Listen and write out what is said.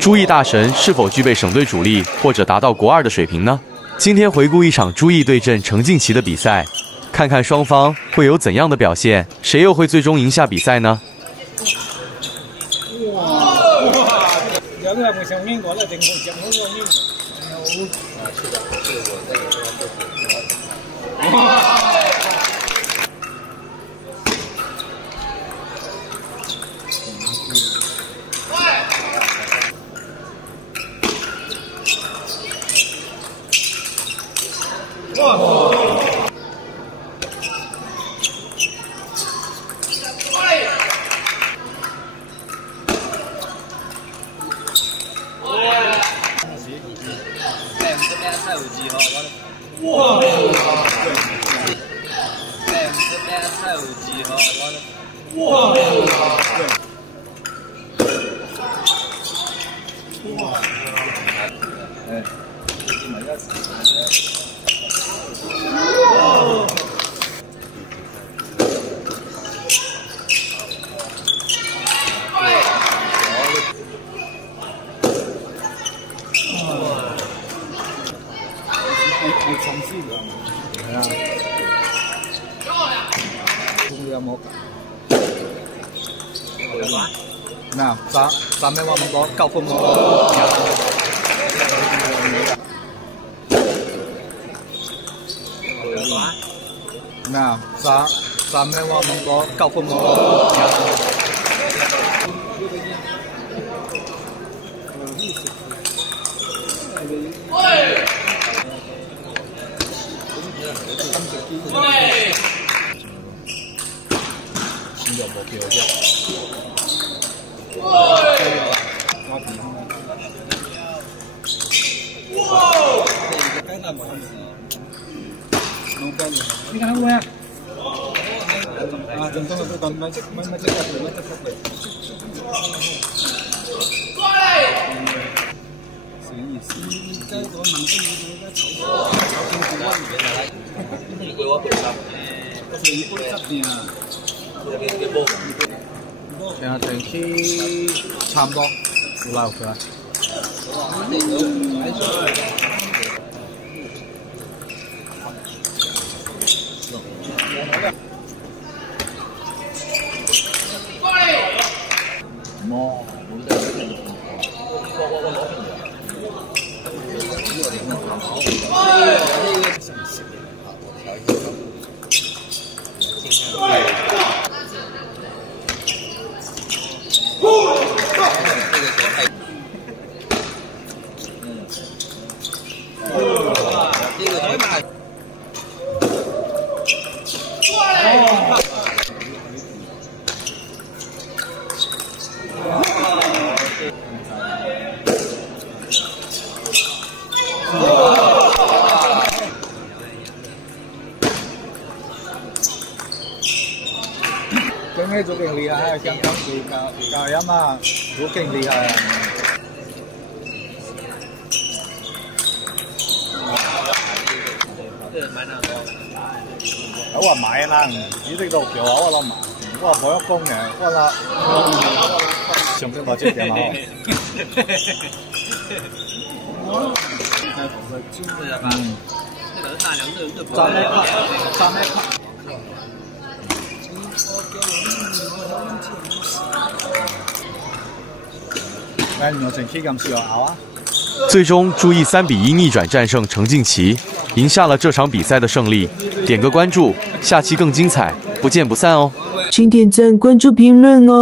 朱毅大神是否具备省队主力或者达到国2的水平呢？今天回顾一场朱毅对阵程劲奇的比赛，看看双方会有怎样的表现，谁又会最终赢下比赛呢？三咩話唔講9分喎。三咩話唔講9分喎。你看我呀！啊，正宗的都慢这个。过来！成日停期差唔多5樓佢。今天做勁厲害，香港教音啊，都勁厲害啊！我話買啦，只識到條我諗買，我話冇一公嘅，我啦上邊攞隻嘅嘛。三咩拍？最终，朱毅3比1逆转战胜程劲奇，赢下了这场比赛的胜利。点个关注，下期更精彩，不见不散哦！请点赞、关注、评论哦！